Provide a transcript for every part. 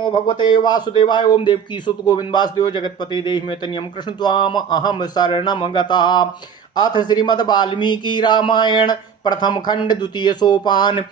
नमो भगवते वासुदेवाय। ओम देवकी सुत गोविंद वासुदेव जगतपते देहि मे तनियम कृष्ण त्वाम अहम शरणम गतः। अथ श्रीमद् वाल्मीकि रामायण प्रथम खंड द्वितीय सोपान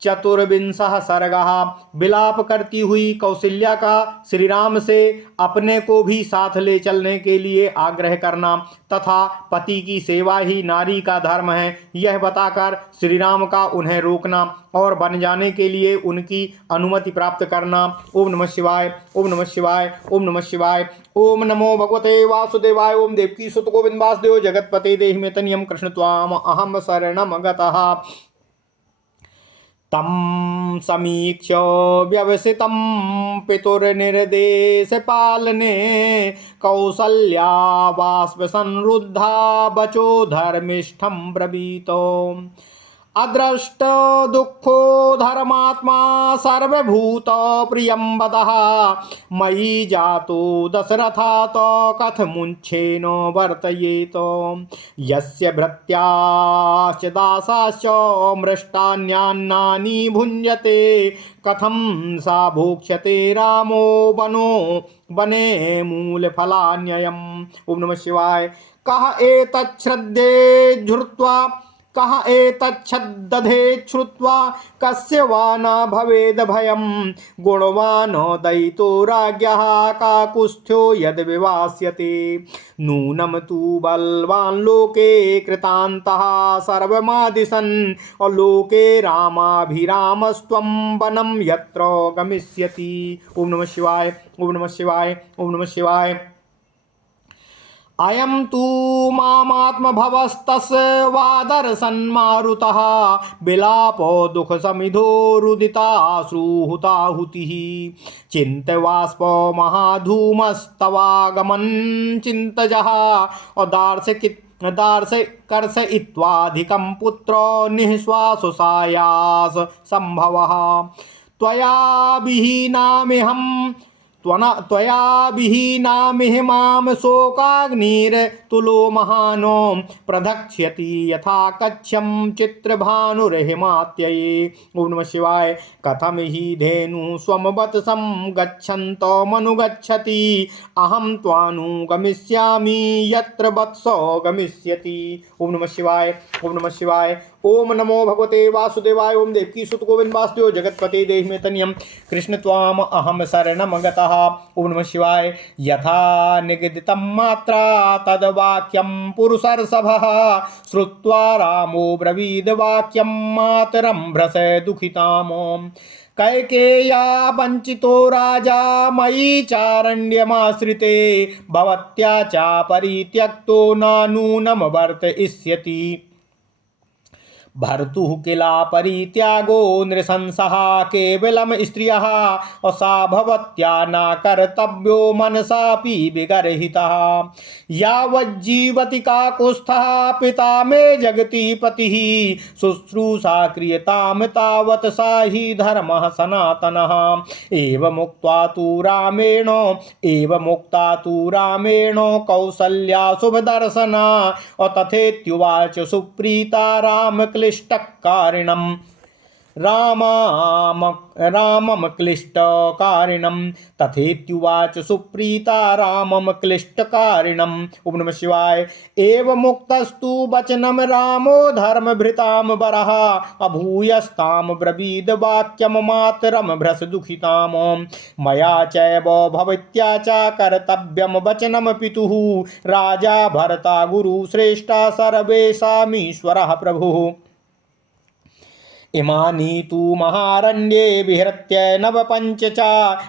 चतुर्विंशः सर्गः। विलाप करती हुई कौशल्या का श्री राम से अपने को भी साथ ले चलने के लिए आग्रह करना तथा पति की सेवा ही नारी का धर्म है, यह बताकर श्री राम का उन्हें रोकना और बन जाने के लिए उनकी अनुमति प्राप्त करना। ओम नमः शिवाय, ओम नमः शिवाय, ओम नमः शिवाय। ओम नमो भगवते वासुदेवाय। ओम देवकी सुत गोविंद वासुदेव जगतपते देहि मे तनियम कृष्ण त्वाम अहम शरणम गतः। तं समीक्ष्य व्यवसितं पितुर्निर्देशपालने कौसल्या बाष्पसंरुद्धा वचो धर्मिष्ठं ब्रवीतो। अदृष्ट दुःखो धर्मात्मा सर्वभूत प्रियं वदः। मयि जातो दशरथात् कथमुच्छेन वर्तयेत। यस्य भृत्याश्च दासाश्च मृष्टान्यान्नानि भुञ्जते कथं सा भोक्ष्यते रामो वने मूलफलान्ययम्। ओम नमः शिवाय। कः एतच्छ्रद्धे झुर्त्वा कः एतच्छद्दधे श्रुत्वा कस्य वा न भवेद भयं। गुणवान् दयितो राज्ञः काकुस्थ्यो यद् विवास्यते। नूनं तु बलवान् लोके कृतान्तः सर्वमादिशन् लोके रामाभिरामस्त्वं वनं यत्र गमिष्यति। ओम नमः शिवाय, ओम नमः शिवाय, ओम नमः शिवाय। अयं तु मामात्मभवस्तस्वादर्शन्मारुतः विलापो दुःखसमिधो रुदिताश्रुहुताहुतिः। चिन्तवाष्पो महाधूमस्तवागमन् चिन्तजः दार्शकर्षयित्वाधिकं पुत्रो निःश्वासोऽसायास सम्भवः। त्वया विहीनामिहिमां शोकाग्निर्तुलो महानो प्रधक्ष्यति यथा कक्ष्यं चित्रभानुर्हिमात्यये। ओम नमः शिवाय। कथम हि धेनु स्वमवत्सं गच्छन्तमनुगच्छति अहं त्वानुगमिष्यामि यत्र वत्सो गमिष्यति। ओम नमः शिवाय, ओम नमः शिवाय। ओम नमो भगवते वासुदेवाय। ओम देवकी सुत गोविंद वासुदेव जगतपते देहि मे तनियम कृष्ण त्वाम अहम शरणम गतः। ओम नमः शिवाय। यथा निगदितं मात्रा तद्वाक्यं पुरुषर्षभः श्रुत्वा रामो ब्रवीद वाक्यं मातरं भ्रश दुःखिताम्। कैकेय्या वञ्चितो राजा मयि चारण्यमाश्रिते भवत्या च परित्यक्तो न नूनं वर्तयिष्यति। भर्तुः किला परित्यागो नृशंसः केवलं स्त्रियः सा भवत्या न कर्तव्यो मनसापि विगर्हितः। यावज्जीवति काकुत्स्थः पिता मे जगति पतिः शुश्रूषा क्रियतां तावत् सा हि धर्मः सनातनः। एवमुक्त्वा तु रामेण कौसल्या शुभदर्शना तथेत्युवाच सुप्रीता रामक्लिष्टकारिणम् रामं क्लिष्टकारिणं तथेत्युवाच सुप्रीता रामं क्लिष्टकारिणम्। ओम नमः शिवाय। एवमुक्तस्तु वचनं रामो धर्मभृतां वरः अभूयस्तां ब्रवीद वाक्यं मातरं भ्रश दुःखिताम्। मया चैव भवत्या च कर्तव्यं वचनं पितुः राजा भर्ता गुरुश्रेष्ठा सर्वेषामीश्वरः प्रभुः। इमानि तु महारण्ये विहृत्य नवपञ्च च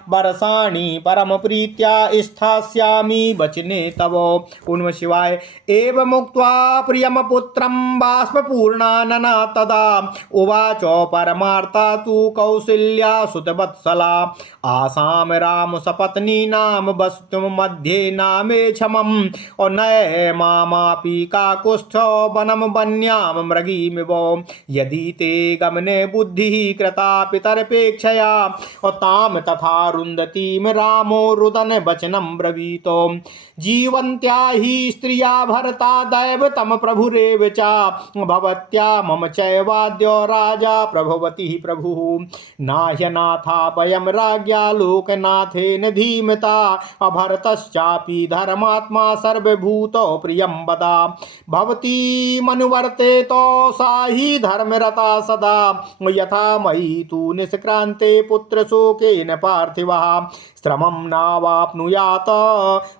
वर्षाणि परमप्रीत्या स्थास्यामि वचने तव। ओम नमः शिवाय। एवमुक्त्वा प्रियमपुत्रं बाष्पूर्णानना तदा उवाच परमार्था तु कौसल्या सुतवत्सला। आसाम राम सपत्नीनां वस्तुं मध्ये नामे क्षमं नय मामापि काकुत्स्थो वनं वन्यां मृगीमिव। यदि ते गमने बुद्धि कृता पितरपेक्षया ताम तथा रुंदतीम रामो रुदन वचनम ब्रवीतो जीवन्त्या हि स्त्रिया भरता दैवतम प्रभुरेव च भवत्या मम चैवाद्यो राजा प्रभवती प्रभुः नाह्यनाथा वयं राज्ञा लोकनाथेन धीमता अभरतश्चापि धर्मात्मा सर्वभूतो प्रियं वदा भवती मनुवर्तेतो सा हि धर्मरता सदा यथा मयि तु निष्क्रान्ते पुत्रशोकेन पार्थिवः श्रमं नावाप्नुयात्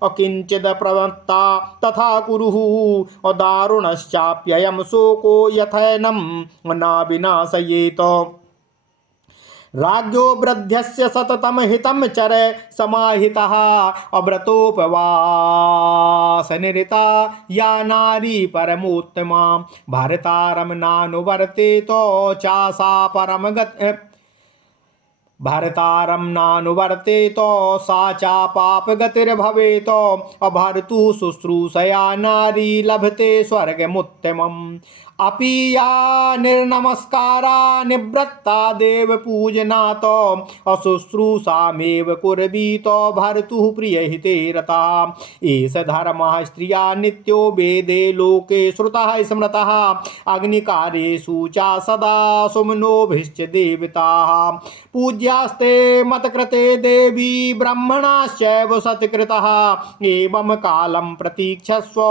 अकिञ्चिद् प्रवत्ता तथा कुरुः दारुणश्चाप्ययं शोको यथैनं न विनाशयेत् राज्ञो वृद्धस्य सततं हितं चर समाहितः अव्रतोपवासनिरता या नारी परमोत्तमा भारतारमनानुवर्तेतो चासा भरतारं नानुवर्तेतो सा चा पापगतिर्भवेतो अभर्तु शुश्रूषया नारी लभते स्वर्गमुत्तमम् अपि या निर्नमस्कारा निवृत्ता देव पूजनातो अशुश्रूषामेव कुर्वीतो भर्तुः प्रियहिते रता एष धर्मः स्त्रिया नित्यो वेदे लोके श्रुतः स्मृतः अग्निकार्येषु च सदा सुमनोभिश्च देवताः पूज्यास्ते मत्कृते देवी ब्रह्मणाश्चैव सत्कृतः एवं कालं प्रतीक्षस्व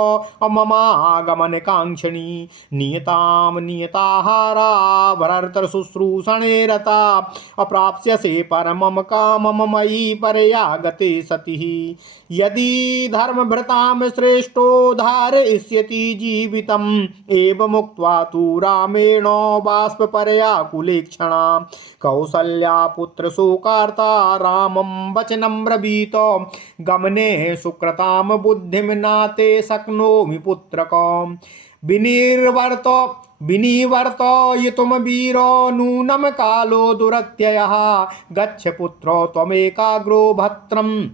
ममागमनकाङ्क्षिणी नियतां नियताहारा भरतशुश्रूषणे रता अप्राप्स्यसे परमं कामं मयि परयागते सतिः यदि धर्मभृतां श्रेष्ठो धारयिष्यति जीवितम् एवमुक्त्वा तु रामेण बाष्पपरयाकुलेक्षणा कौसल्या पुत्रशोकार्ता रामं वचनं ब्रवीत गमने सुकृतां बुद्धिं नाते शक्नोमि पुत्रकम् विनिवर्तयितुं वीरो नूनं कालो दुरत्ययः गच्छ पुत्रो त्वमेकाग्रो भद्रम्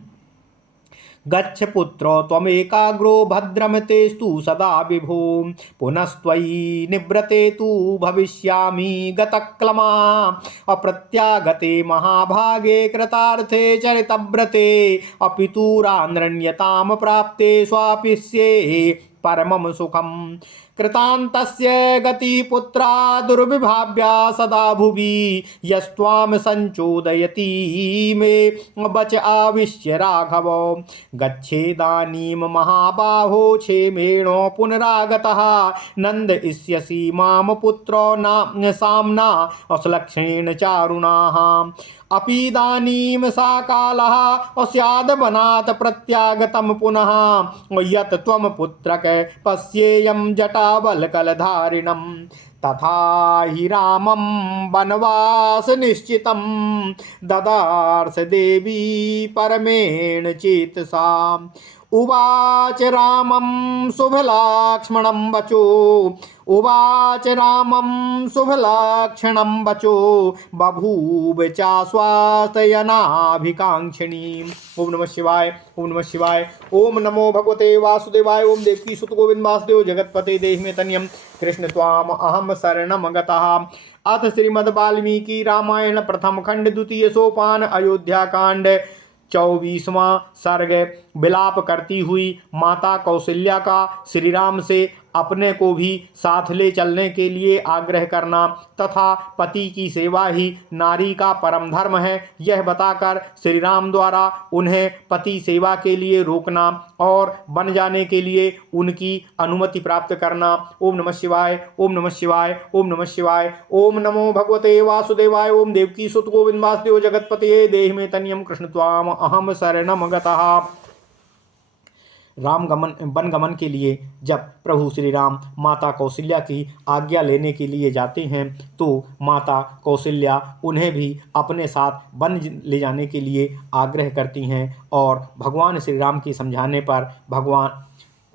गच्छ पुत्रो त्वमेकाग्रो भद्रं तेस्तु सदा विभो पुनस्त्वयि निव्रते तु भविष्यामि गतक्लमा अप्रत्यागते महाभागे कृतार्थे चरितव्रते अपि तु रान्द्रण्यतां प्राप्ते स्वापिष्ये परमं सुखम् कृतान्तस्य गतिः पुत्रा दुर्विभाव्या सदा भुवि यस्त्वां संचोदयति मे वच आविश्य राघव गच्छेदानीं महाबाहो क्षेमेण पुनरागतः नन्दयिष्यसि मां पुत्रो न साम्ना असलक्षणेन चारुणाः अपीदानीं सा कालः अस्याद्वनात् प्रत्यागतं पुनः यत् त्वं पुत्रक पश्येयं जटावल्कलधारिणं तथा हि रामं वनवासनिश्चितं ददार्श देवी परमेण चेतसा उवाच रामं शुभलक्ष्मणं वचो उवाच रामं शुभलक्षणं वचो बभूव चाश्वासयनाभिकाङ्क्षिणी। ओम नमः शिवाय, ओम नमः शिवाय, ओम नमो भगवते वासुदेवाय, ओम देवकी सुत गोविंद वासुदेव जगतपते देहि मे तन्यम कृष्ण त्वाम अहम शरणम गतः। अथ श्रीमद् वाल्मीकि रामायण प्रथम खंड द्वितीय सोपान अयोध्या कांड 24वां सर्ग। विलाप करती हुई माता कौशल्या का श्री राम से अपने को भी साथ ले चलने के लिए आग्रह करना तथा पति की सेवा ही नारी का परम धर्म है, यह बताकर श्री राम द्वारा उन्हें पति सेवा के लिए रोकना और बन जाने के लिए उनकी अनुमति प्राप्त करना। ओम नमः शिवाय, ओम नमः शिवाय, ओम नमः शिवाय, ओम नमो भगवते वासुदेवाय, ओम देवकी सुत गोविंद वासुदेव जगतपते देहि मे तन्यम कृष्ण त्वाम अहम शरणम गतः। वन गमन के लिए जब प्रभु श्री राम माता कौशल्या की आज्ञा लेने के लिए जाते हैं तो माता कौशल्या उन्हें भी अपने साथ वन ले जाने के लिए आग्रह करती हैं और भगवान श्री राम के समझाने पर भगवान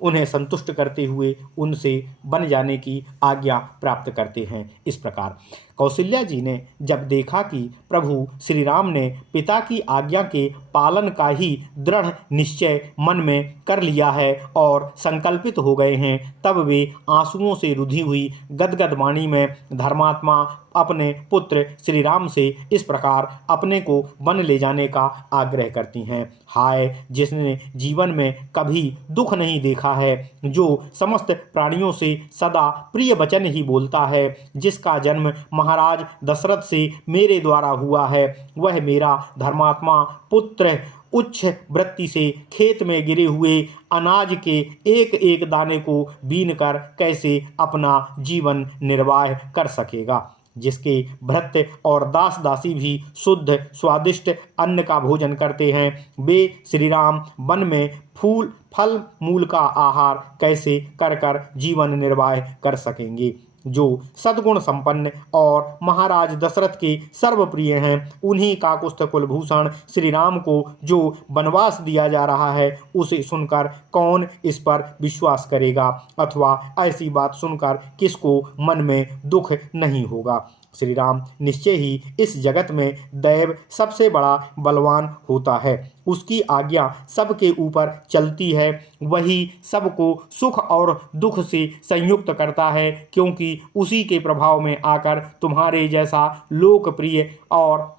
उन्हें संतुष्ट करते हुए उनसे बन जाने की आज्ञा प्राप्त करते हैं। इस प्रकार कौशल्या जी ने जब देखा कि प्रभु श्री राम ने पिता की आज्ञा के पालन का ही दृढ़ निश्चय मन में कर लिया है और संकल्पित हो गए हैं, तब वे आंसुओं से रुधी हुई गदगद वाणी में धर्मात्मा अपने पुत्र श्री राम से इस प्रकार अपने को वन ले जाने का आग्रह करती हैं। हाय, जिसने जीवन में कभी दुख नहीं देखा है, जो समस्त प्राणियों से सदा प्रिय वचन ही बोलता है, जिसका जन्म महाराज दशरथ से मेरे द्वारा हुआ है, वह मेरा धर्मात्मा पुत्र उच्च वृत्ति से खेत में गिरे हुए अनाज के एक एक दाने को बीन कर कैसे अपना जीवन निर्वाह कर सकेगा। जिसके भृत्य और दास दासी भी शुद्ध स्वादिष्ट अन्न का भोजन करते हैं, वे श्री राम वन में फूल फल मूल का आहार कैसे कर कर जीवन निर्वाह कर सकेंगे। जो सद्गुण संपन्न और महाराज दशरथ के सर्वप्रिय हैं, उन्हीं काकुस्थ कुलभूषण श्री राम को जो वनवास दिया जा रहा है, उसे सुनकर कौन इस पर विश्वास करेगा, अथवा ऐसी बात सुनकर किसको मन में दुख नहीं होगा। श्री राम निश्चय ही इस जगत में दैव सबसे बड़ा बलवान होता है, उसकी आज्ञा सबके ऊपर चलती है, वही सबको सुख और दुख से संयुक्त करता है, क्योंकि उसी के प्रभाव में आकर तुम्हारे जैसा लोकप्रिय और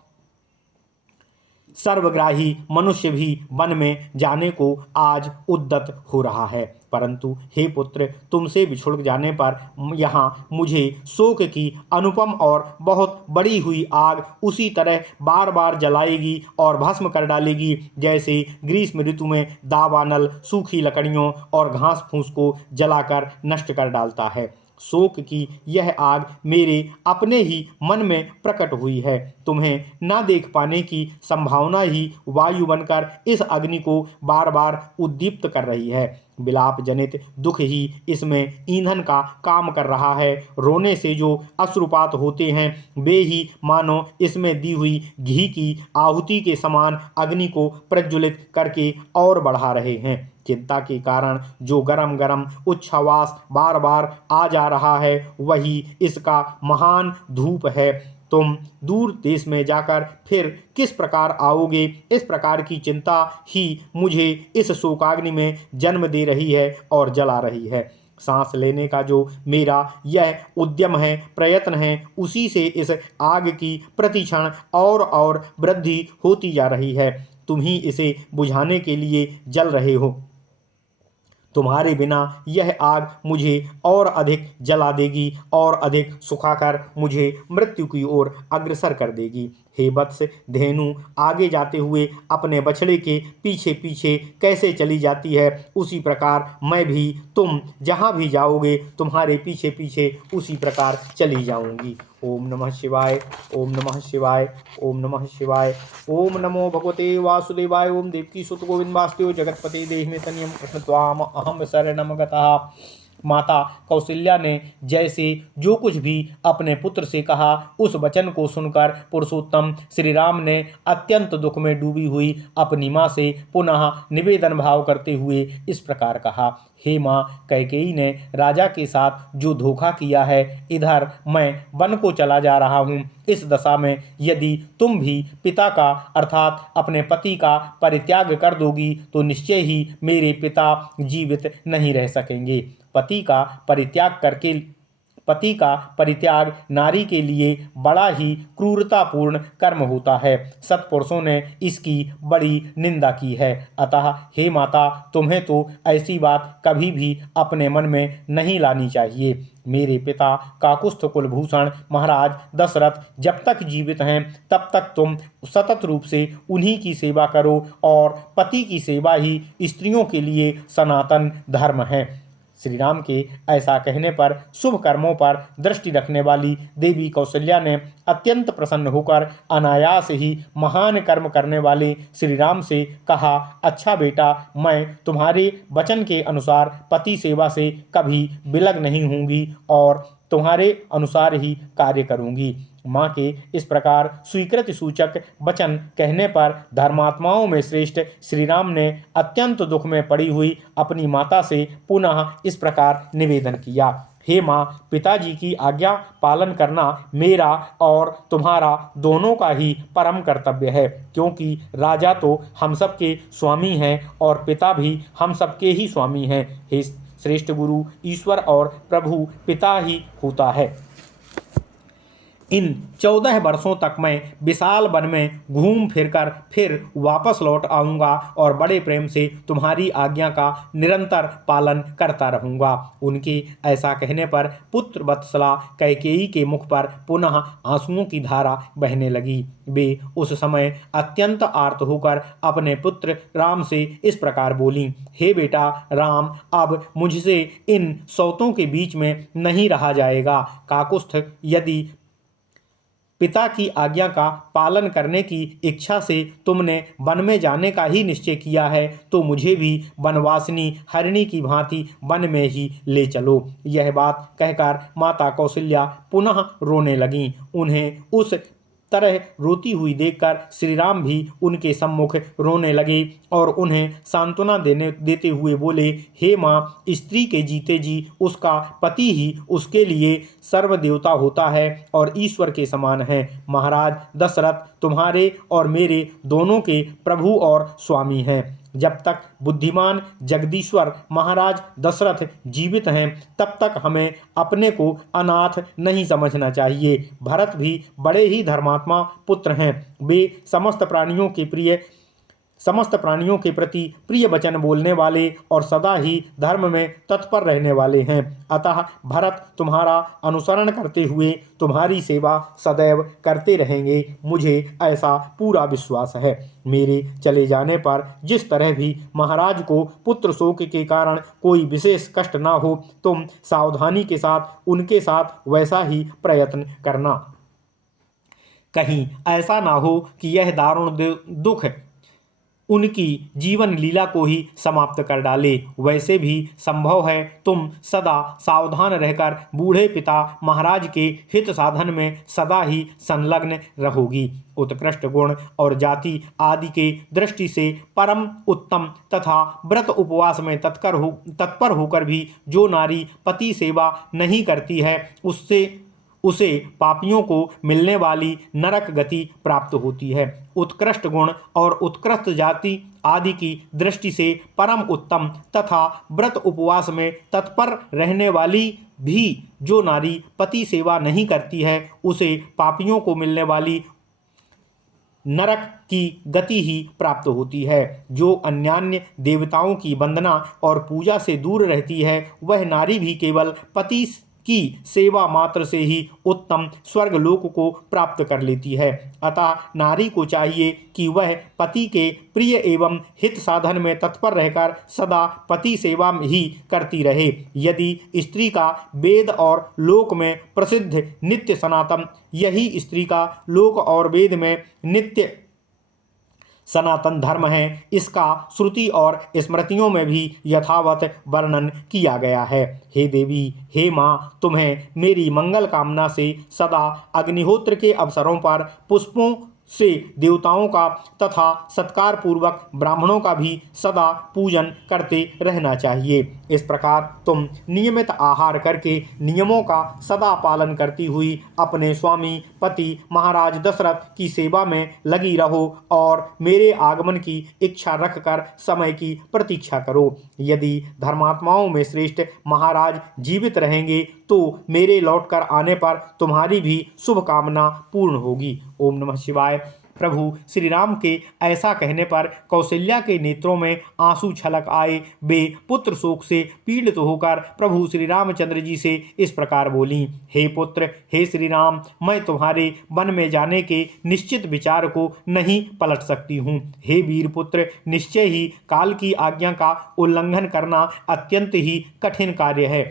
सर्वग्राही मनुष्य भी वन में जाने को आज उद्यत हो रहा है। परंतु हे पुत्र, तुमसे बिछुड़ जाने पर यहाँ मुझे शोक की अनुपम और बहुत बड़ी हुई आग उसी तरह बार बार जलाएगी और भस्म कर डालेगी, जैसे ग्रीष्म ऋतु में दावानल सूखी लकड़ियों और घास फूस को जलाकर नष्ट कर डालता है। शोक की यह आग मेरे अपने ही मन में प्रकट हुई है। तुम्हें न देख पाने की संभावना ही वायु बनकर इस अग्नि को बार बार उद्दीप्त कर रही है। विलाप जनित दुख ही इसमें ईंधन का काम कर रहा है। रोने से जो अश्रुपात होते हैं, वे ही मानो इसमें दी हुई घी की आहुति के समान अग्नि को प्रज्वलित करके और बढ़ा रहे हैं। चिंता के कारण जो गरम गरम उच्छ्वास बार बार आ जा रहा है, वही इसका महान धूप है। तुम दूर देश में जाकर फिर किस प्रकार आओगे, इस प्रकार की चिंता ही मुझे इस शोकाग्नि में जन्म दे रही है और जला रही है। सांस लेने का जो मेरा यह उद्यम है, प्रयत्न है, उसी से इस आग की प्रतिक्षण और वृद्धि होती जा रही है। तुम ही इसे बुझाने के लिए जल रहे हो। तुम्हारे बिना यह आग मुझे और अधिक जला देगी और अधिक सुखाकर मुझे मृत्यु की ओर अग्रसर कर देगी। हे वत्स, धेनु आगे जाते हुए अपने बछड़े के पीछे पीछे कैसे चली जाती है, उसी प्रकार मैं भी तुम जहाँ भी जाओगे तुम्हारे पीछे पीछे उसी प्रकार चली जाऊंगी। ओम नमः शिवाय, ओम नमः शिवाय, ओम नमः शिवाय। ओम नमो भगवते वासुदेवाय। ओम देवकी सुत गोविंद वासुदेव जगतपते देहि तनियम कृष्ण त्वाम अहम शरणम गतः। माता कौशल्या ने जैसे जो कुछ भी अपने पुत्र से कहा, उस वचन को सुनकर पुरुषोत्तम श्री राम ने अत्यंत दुख में डूबी हुई अपनी माँ से पुनः निवेदन भाव करते हुए इस प्रकार कहा। हे माँ, कैकेयी ने राजा के साथ जो धोखा किया है, इधर मैं वन को चला जा रहा हूँ। इस दशा में यदि तुम भी पिता का अर्थात अपने पति का परित्याग कर दोगी, तो निश्चय ही मेरे पिता जीवित नहीं रह सकेंगे। पति का परित्याग नारी के लिए बड़ा ही क्रूरतापूर्ण कर्म होता है। सत्पुरुषों ने इसकी बड़ी निंदा की है। अतः हे माता, तुम्हें तो ऐसी बात कभी भी अपने मन में नहीं लानी चाहिए। मेरे पिता काकुस्थ कुलभूषण महाराज दशरथ जब तक जीवित हैं, तब तक तुम सतत रूप से उन्हीं की सेवा करो, और पति की सेवा ही स्त्रियों के लिए सनातन धर्म है। श्री राम के ऐसा कहने पर शुभ कर्मों पर दृष्टि रखने वाली देवी कौशल्या ने अत्यंत प्रसन्न होकर अनायास ही महान कर्म करने वाले श्री राम से कहा, अच्छा बेटा, मैं तुम्हारे वचन के अनुसार पति सेवा से कभी विलग नहीं होंगी और तुम्हारे अनुसार ही कार्य करूंगी। माँ के इस प्रकार स्वीकृति सूचक वचन कहने पर धर्मात्माओं में श्रेष्ठ श्री राम ने अत्यंत दुख में पड़ी हुई अपनी माता से पुनः इस प्रकार निवेदन किया। हे माँ, पिताजी की आज्ञा पालन करना मेरा और तुम्हारा दोनों का ही परम कर्तव्य है, क्योंकि राजा तो हम सबके स्वामी हैं और पिता भी हम सबके ही स्वामी हैं। हे श्रेष्ठ गुरु, ईश्वर और प्रभु पिता ही होता है। इन 14 वर्षों तक मैं विशाल वन में घूम फिरकर फिर वापस लौट आऊँगा और बड़े प्रेम से तुम्हारी आज्ञा का निरंतर पालन करता रहूँगा। उनके ऐसा कहने पर पुत्र वत्सला कैकेयी के मुख पर पुनः आंसुओं की धारा बहने लगी। वे उस समय अत्यंत आर्त होकर अपने पुत्र राम से इस प्रकार बोलीं, हे बेटा राम, अब मुझसे इन सौतों के बीच में नहीं रहा जाएगा। काकुस्थ यदि पिता की आज्ञा का पालन करने की इच्छा से तुमने वन में जाने का ही निश्चय किया है, तो मुझे भी वनवासिनी हरिणी की भांति वन में ही ले चलो। यह बात कहकर माता कौशल्या पुनः रोने लगीं। उन्हें उस तरह रोती हुई देखकर श्री राम भी उनके सम्मुख रोने लगे और उन्हें सांत्वना देते हुए बोले, हे माँ, स्त्री के जीते जी उसका पति ही उसके लिए सर्वदेवता होता है और ईश्वर के समान है। महाराज दशरथ तुम्हारे और मेरे दोनों के प्रभु और स्वामी हैं। जब तक बुद्धिमान जगदीश्वर महाराज दशरथ जीवित हैं, तब तक हमें अपने को अनाथ नहीं समझना चाहिए। भरत भी बड़े ही धर्मात्मा पुत्र हैं। वे समस्त प्राणियों के प्रति प्रिय वचन बोलने वाले और सदा ही धर्म में तत्पर रहने वाले हैं। अतः भरत तुम्हारा अनुसरण करते हुए तुम्हारी सेवा सदैव करते रहेंगे, मुझे ऐसा पूरा विश्वास है। मेरे चले जाने पर जिस तरह भी महाराज को पुत्र शोक के कारण कोई विशेष कष्ट ना हो, तुम सावधानी के साथ उनके साथ वैसा ही प्रयत्न करना। कहीं ऐसा ना हो कि यह दारुण दुख उनकी जीवन लीला को ही समाप्त कर डाले। वैसे भी संभव है तुम सदा सावधान रहकर बूढ़े पिता महाराज के हित साधन में सदा ही संलग्न रहोगी। उत्कृष्ट गुण और जाति आदि के दृष्टि से परम उत्तम तथा व्रत उपवास में तत्पर होकर भी जो नारी पति सेवा नहीं करती है, उसे पापियों को मिलने वाली नरक गति प्राप्त होती है। उत्कृष्ट गुण और उत्कृष्ट जाति आदि की दृष्टि से परम उत्तम तथा व्रत उपवास में तत्पर रहने वाली भी जो नारी पति सेवा नहीं करती है, उसे पापियों को मिलने वाली नरक की गति ही प्राप्त होती है। जो अन्यान्य देवताओं की वंदना और पूजा से दूर रहती है, वह नारी भी केवल पति की सेवा मात्र से ही उत्तम स्वर्गलोक को प्राप्त कर लेती है। अतः नारी को चाहिए कि वह पति के प्रिय एवं हित साधन में तत्पर रहकर सदा पति सेवा ही करती रहे। यदि स्त्री का वेद और लोक में प्रसिद्ध नित्य सनातन, यही स्त्री का लोक और वेद में नित्य सनातन धर्म है, इसका श्रुति और स्मृतियों में भी यथावत वर्णन किया गया है। हे देवी, हे माँ, तुम्हें मेरी मंगल कामना से सदा अग्निहोत्र के अवसरों पर पुष्पों से देवताओं का तथा सत्कार पूर्वक ब्राह्मणों का भी सदा पूजन करते रहना चाहिए। इस प्रकार तुम नियमित आहार करके नियमों का सदा पालन करती हुई अपने स्वामी पति महाराज दशरथ की सेवा में लगी रहो और मेरे आगमन की इच्छा रखकर समय की प्रतीक्षा करो। यदि धर्मात्माओं में श्रेष्ठ महाराज जीवित रहेंगे तो मेरे लौटकर आने पर तुम्हारी भी शुभकामना पूर्ण होगी। ओम नमः शिवाय। प्रभु श्री राम के ऐसा कहने पर कौशल्या के नेत्रों में आंसू छलक आए। वे पुत्र शोक से पीड़ित होकर प्रभु श्री रामचंद्र जी से इस प्रकार बोली, हे पुत्र, हे श्री राम, मैं तुम्हारे वन में जाने के निश्चित विचार को नहीं पलट सकती हूँ। हे वीर पुत्र, निश्चय ही काल की आज्ञा का उल्लंघन करना अत्यंत ही कठिन कार्य है।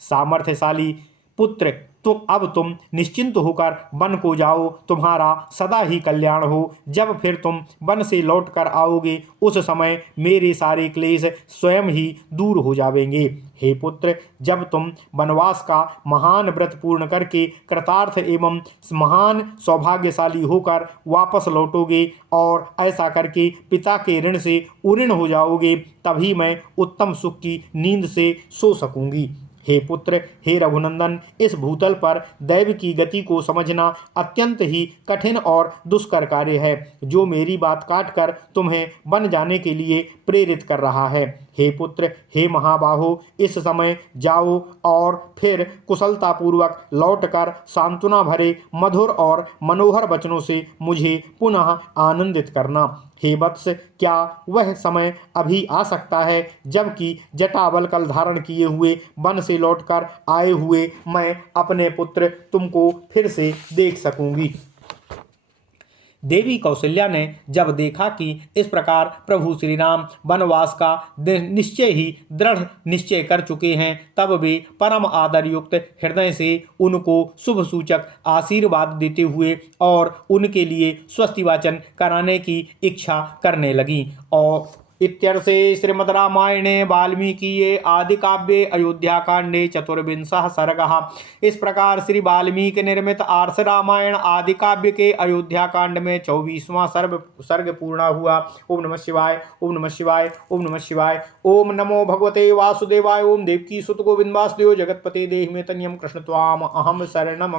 सामर्थ्यशाली पुत्र, तो अब तुम निश्चिंत होकर वन को जाओ, तुम्हारा सदा ही कल्याण हो। जब फिर तुम वन से लौट कर आओगे, उस समय मेरे सारे क्लेश स्वयं ही दूर हो जाएंगे। हे पुत्र, जब तुम वनवास का महान व्रत पूर्ण करके कृतार्थ एवं महान सौभाग्यशाली होकर वापस लौटोगे और ऐसा करके पिता के ऋण से उऋण हो जाओगे, तभी मैं उत्तम सुख की नींद से सो सकूंगी। हे पुत्र, हे रघुनंदन, इस भूतल पर दैव की गति को समझना अत्यंत ही कठिन और दुष्कर कार्य है, जो मेरी बात काटकर तुम्हें बन जाने के लिए प्रेरित कर रहा है। हे पुत्र, हे महाबाहो, इस समय जाओ और फिर कुशलतापूर्वक लौटकर सांत्वना भरे मधुर और मनोहर वचनों से मुझे पुनः आनंदित करना। हे वत्स, क्या वह समय अभी आ सकता है जबकि जटावल्कल धारण किए हुए वन से लौटकर आए हुए मैं अपने पुत्र तुमको फिर से देख सकूंगी। देवी कौशल्या ने जब देखा कि इस प्रकार प्रभु श्री राम वनवास का निश्चय ही दृढ़ निश्चय कर चुके हैं, तब वे परम आदर युक्त हृदय से उनको शुभ सूचक आशीर्वाद देते हुए और उनके लिए स्वस्ति वाचन कराने की इच्छा करने लगी। और इत्यर्थे श्रीमद् रामायणे वाल्मीकिये आदि काव्ये अयोध्याकांडे चतुर्विंशः सर्गः। इस प्रकार श्री वाल्मीकि निर्मित आर्ष रामायण आदि काव्य के अयोध्याकांड में 24वां सर्ग पूर्ण हुआ। ओम नमः शिवाय, ओम नमः शिवाय, ओम नमः शिवाय। ओम नमो भगवते वासुदेवाय। ओम देवकी सुत गोविंद वासुदेव जगतपते देहि में तनियम कृष्ण त्वाम अहम शरणम